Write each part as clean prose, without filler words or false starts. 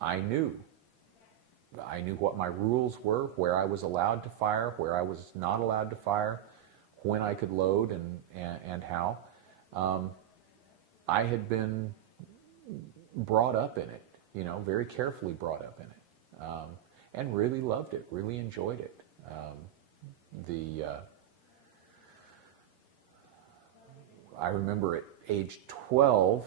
I knew. I knew what my rules were, where I was allowed to fire, where I was not allowed to fire, when I could load and how. I had been brought up in it, you know, very carefully brought up in it, and really loved it, really enjoyed it. I remember at age 12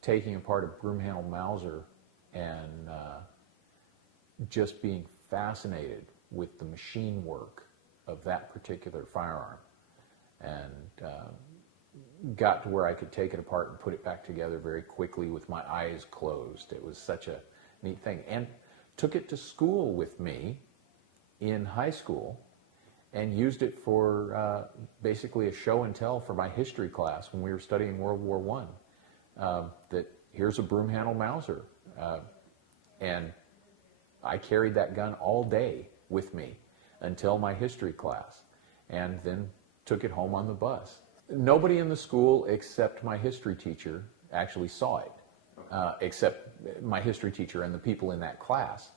taking apart a broom handle Mauser and just being fascinated with the machine work of that particular firearm, and got to where I could take it apart and put it back together very quickly with my eyes closed. It was such a neat thing. And took it to school with me in high school and used it for basically a show and tell for my history class when we were studying World War I. That here's a broom handle Mauser. And I carried that gun all day with me until my history class, and then took it home on the bus. Nobody in the school except my history teacher actually saw it, except my history teacher and the people in that class.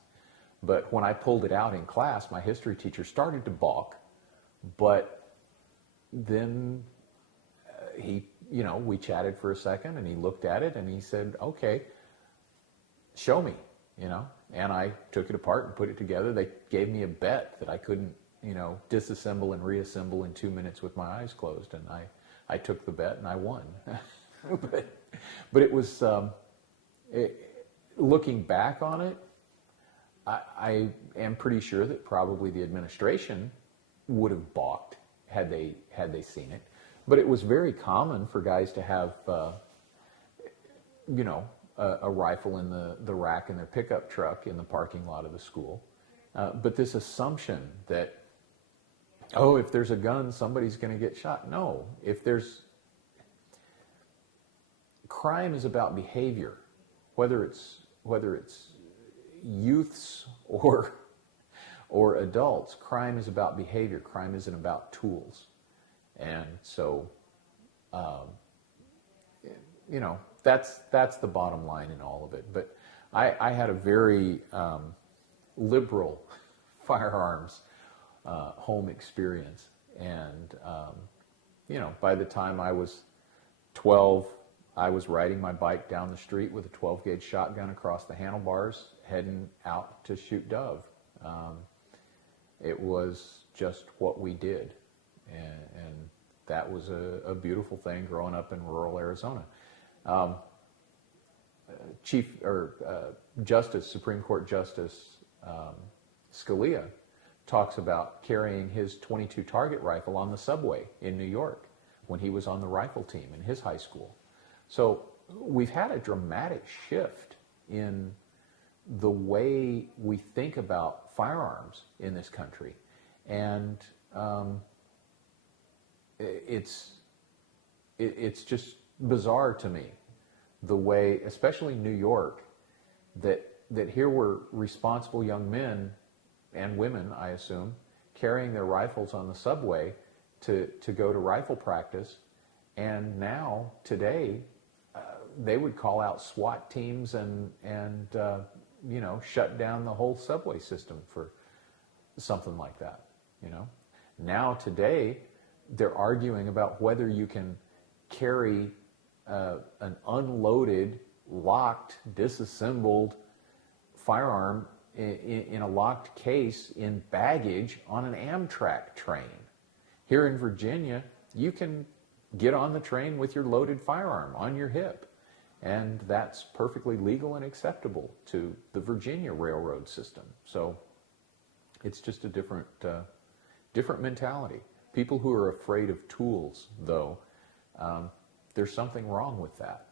But when I pulled it out in class, my history teacher started to balk, but then we chatted for a second, and he looked at it and he said, "Okay, show me," and I took it apart and put it together. They gave me a bet that I couldn't, disassemble and reassemble in 2 minutes with my eyes closed, and I took the bet and I won. but it was, looking back on it, I am pretty sure that probably the administration would have balked had they seen it. But it was very common for guys to have, a rifle in the rack in their pickup truck in the parking lot of the school. But this assumption that, if there's a gun, somebody's going to get shot. No, crime is about behavior, whether it's youths or adults. Crime is about behavior. Crime isn't about tools. And so, that's the bottom line in all of it. But I had a very liberal firearms home experience, and by the time I was 12, I was riding my bike down the street with a 12-gauge shotgun across the handlebars, heading out to shoot dove. It was just what we did, and that was a beautiful thing growing up in rural Arizona. Supreme Court Justice Scalia talks about carrying his .22 target rifle on the subway in New York when he was on the rifle team in his high school. So we've had a dramatic shift in the way we think about firearms in this country, and it's just bizarre to me the way, especially New York, that here were responsible young men and women, I assume, carrying their rifles on the subway to go to rifle practice, and now today they would call out SWAT teams and shut down the whole subway system for something like that. Now today they're arguing about whether you can carry an unloaded, locked, disassembled firearm in a locked case in baggage on an Amtrak train. Here in Virginia, you can get on the train with your loaded firearm on your hip, and that's perfectly legal and acceptable to the Virginia railroad system. So it's just a different mentality. People who are afraid of tools, though, there's something wrong with that.